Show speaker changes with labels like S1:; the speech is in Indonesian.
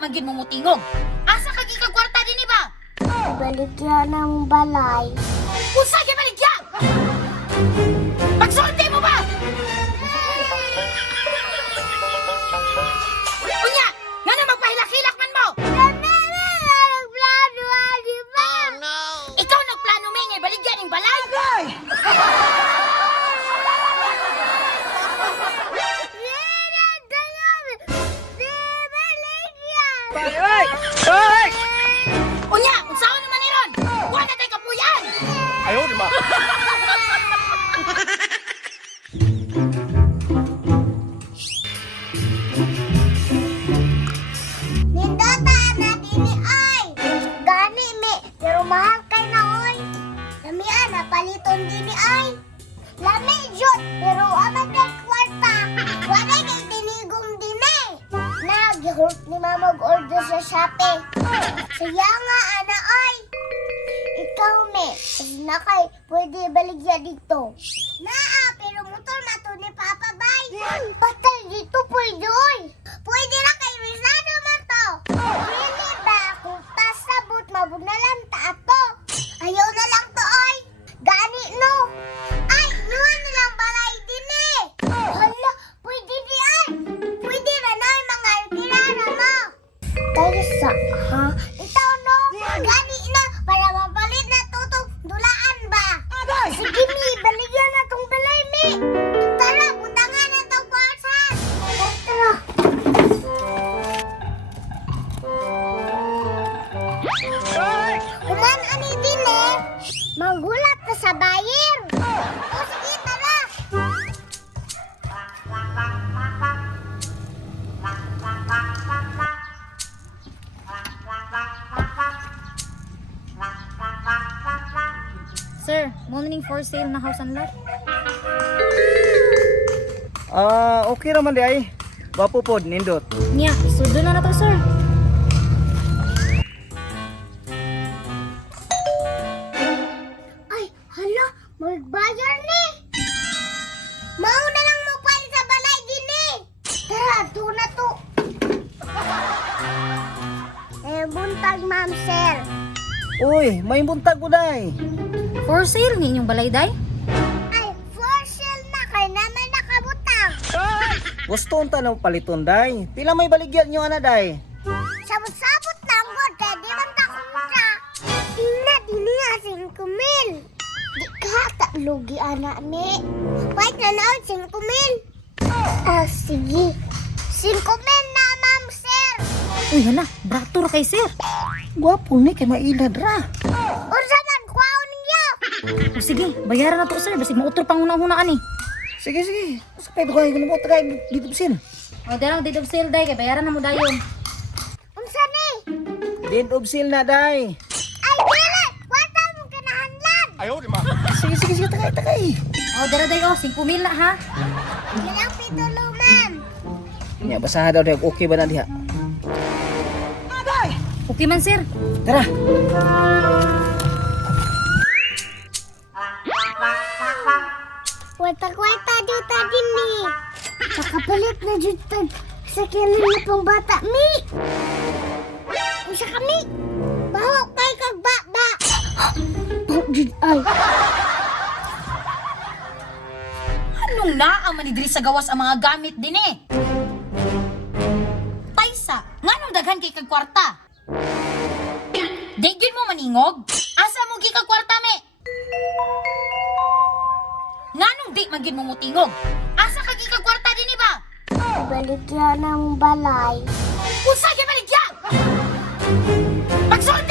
S1: man gid mo mutingog. Asa ka gid kwarta dinhi ba?
S2: Uh. Baligyan ang balay.
S1: Unsa gyud baligyan? Pagsulti mo ba?
S3: napaliton din ni Ay. La jod, pero um, amat ng kwarta. Wala ni tinigong din eh.
S4: Nag-hurt ni Mama mag-order sa shopee. Eh. Oh. Saya nga, Ana Ay. Ikaw, me. Kasi nakay, na kay, pwede baligya dito. Naap! Huh?
S3: Ito no, man. Man. gani na, para mabalik na tutong dulaan ba?
S4: Sige ba, mi, baligyan na mi.
S3: Tara, punta nga na itong kwarsan. Tara. Kuman
S4: Manggulat ka
S5: Sir, morning for sale na house and lot.
S6: Ah, uh, okay raman di ay. I... Bapo pod nindot.
S5: Yeah, so na nato sir.
S3: ay, Mau na to.
S4: eh, buntag sir.
S6: Uy, may buntag ko dai.
S5: For sale ni inyong balay, dai?
S3: Ay, for sale na kay naman nakabutang. Ah!
S6: Oh, Gusto unta tanong paliton, dai. Pila may baligya niyo, ana, dai?
S3: Sabot-sabot na mo, dai, Di man takunta.
S4: Hindi na, dini asin kumil. Di ka taklugi, anak, ni.
S3: Wait anong, uh, na o, na, asin kumil.
S4: Ah, sige.
S3: Asin kumil na, mam sir.
S5: Uy, anak, brato kay sir.
S6: Uh, gua punya kayak mau indah derah.
S3: Urusan kan gua uninya.
S5: Sigi, bayaran atau usah bersih mau utur panguna huna ani.
S6: Sigi sigi, sampai tuh kayak gini mau terkait di tepsin.
S5: Oh, dia lang di tepsin deh, kayak bayaran kamu dayung.
S3: Unsa nih?
S6: Din upsil na day.
S3: Ay, dili! Wata mo ka na hanlan!
S6: Ayaw, di ma. Sige, sige, sige, takay, takay.
S5: Oh, dara day, oh, sing pumila, ha?
S3: Kailang pitulungan.
S6: Nga, basahan daw, okay oke na dia
S5: Okay man, sir. Tara.
S4: Kwenta, kwenta, dito tadi ni. Kakapalit na dito sa kailan na pong bata. Mi!
S3: Usa mi! Bahok kay kagbaba!
S4: Bahok dito ay.
S1: Anong na ang manidri sa gawas ang mga gamit din eh? Paisa, nga daghan kay kagkwarta? Dengin mo maningog? Asa mo gika kwarta me? Nganong di magin mo mutingog? Asa ka gika kwarta din iba?
S2: Balikyan ang balay.
S1: Unsa gyud balikyan? Pagsulit